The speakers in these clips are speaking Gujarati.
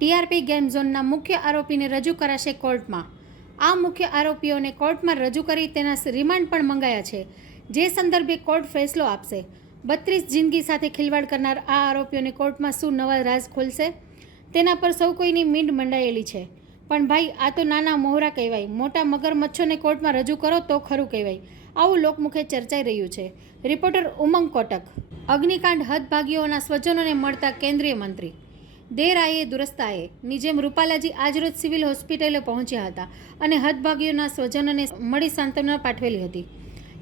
ટીઆરપી ગેમ ઝોનના મુખ્ય આરોપીને રજૂ કરાશે કોર્ટમાં. આ મુખ્ય આરોપીઓને કોર્ટમાં રજૂ કરી તેના રિમાન્ડ પણ મંગાયા છે, જે સંદર્ભે કોર્ટ ફેસલો આપશે. 32 જિંદગી સાથે ખિલવાડ કરનાર આ આરોપીઓને કોર્ટમાં શું નવા રાજ ખોલશે, તેના પર સૌ કોઈની મીંડ મંડાયેલી છે. પણ ભાઈ, આ તો નાના મોહરા કહેવાય. મોટા મગરમચ્છોને કોર્ટમાં રજૂ કરો તો ખરું કહેવાય. આવું લોકમુખે ચર્ચાઈ રહ્યું છે. રિપોર્ટર ઉમંગ કોટક. અગ્નિકાંડ હતભાગીઓના સ્વજનોને મળતા કેન્દ્રીય મંત્રી દેર આયે દુરસ્ત આયે ની જેમ રૂપાલાજી આજરોજ સિવિલ હોસ્પિટલે પહોંચ્યા હતા અને હતભાગીઓના સ્વજનોને મળી સાંત્વના પાઠવેલી હતી.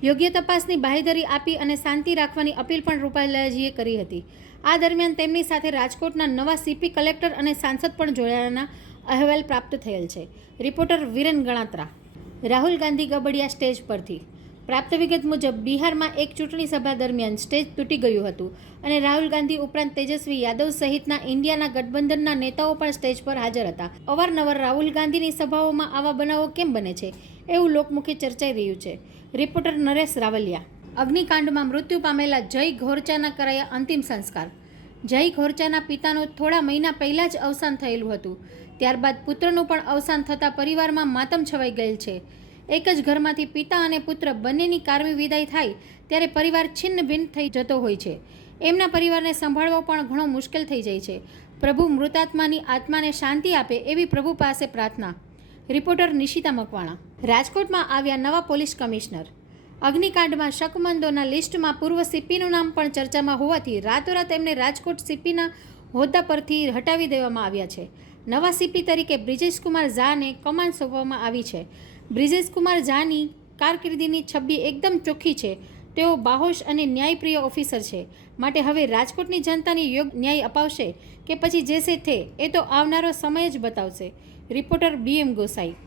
યોગ્ય તપાસની બાંહેધરી આપી અને શાંતિ રાખવાની અપીલ પણ રૂપાલાજીએ કરી હતી. આ દરમિયાન તેમની સાથે રાજકોટના નવા સીપી, કલેક્ટર અને સાંસદ પણ જોડાયાના અહેવાલ પ્રાપ્ત થયેલ છે. રિપોર્ટર વિરેન ગણાત્રા. રાહુલ ગાંધી ગબડ્યા સ્ટેજ પરથી. પ્રાપ્ત વિગત મુજબ બિહારમાં એક ચૂંટણી સભા દરમિયાન સ્ટેજ તૂટી ગયું હતું અને રાહુલ ગાંધી ઉપરાંત તેજસ્વી યાદવ સહિતના ઇન્ડિયાના ગઠબંધનના નેતાઓ પણ સ્ટેજ પર હાજર હતા. અવારનવાર રાહુલ ગાંધીની સભાઓમાં આવા બનાવો કેમ બને છે, એવું લોકમુખે ચર્ચાઈ રહ્યું છે. રિપોર્ટર નરેશ રાવલિયા. અગ્નિકાંડમાં મૃત્યુ પામેલા જય ઘોરચાના કરાયા અંતિમ સંસ્કાર. જય ઘોરચાના પિતાનું થોડા મહિના પહેલાં જ અવસાન થયેલું હતું. ત્યારબાદ પુત્રનું પણ અવસાન થતાં પરિવારમાં માતમ છવાઈ ગયેલ છે. એક જ ઘરમાંથી પિતા અને પુત્ર બંનેની કારમી વિદાય થાય ત્યારે પરિવાર છિન્ન ભિન્ન થઈ જતો હોય છે. એમના પરિવારને સંભાળવો પણ ઘણો મુશ્કેલ થઈ જાય છે. પ્રભુ મૃતાત્માની આત્માને શાંતિ આપે એવી પ્રભુ પાસે પ્રાર્થના. રિપોર્ટર નિશિતા મકવાણા. રાજકોટમાં આવ્યા નવા પોલીસ કમિશનર. અગ્નિકાંડમાં શકમંદોના લિસ્ટમાં પૂર્વ સીપીનું નામ પણ ચર્ચામાં હોવાથી રાતોરાત એમને રાજકોટ સીપીના હોદ્દા પરથી હટાવી દેવામાં આવ્યા છે. નવા સીપી તરીકે બ્રિજેશ કુમાર ઝાને કમાન સોંપવામાં આવી છે. બ્રિજેશ કુમાર ઝાની કારકિર્દીની છબી એકદમ ચોખ્ખી છે. તેઓ બાહોશ અને ન્યાયપ્રિય ઓફિસર છે. માટે હવે રાજકોટની જનતાને યોગ્ય ન્યાય અપાવશે કે પછી જેસે થે એ તો આવનારો સમય જ બતાવશે. Reporter BM Gosai.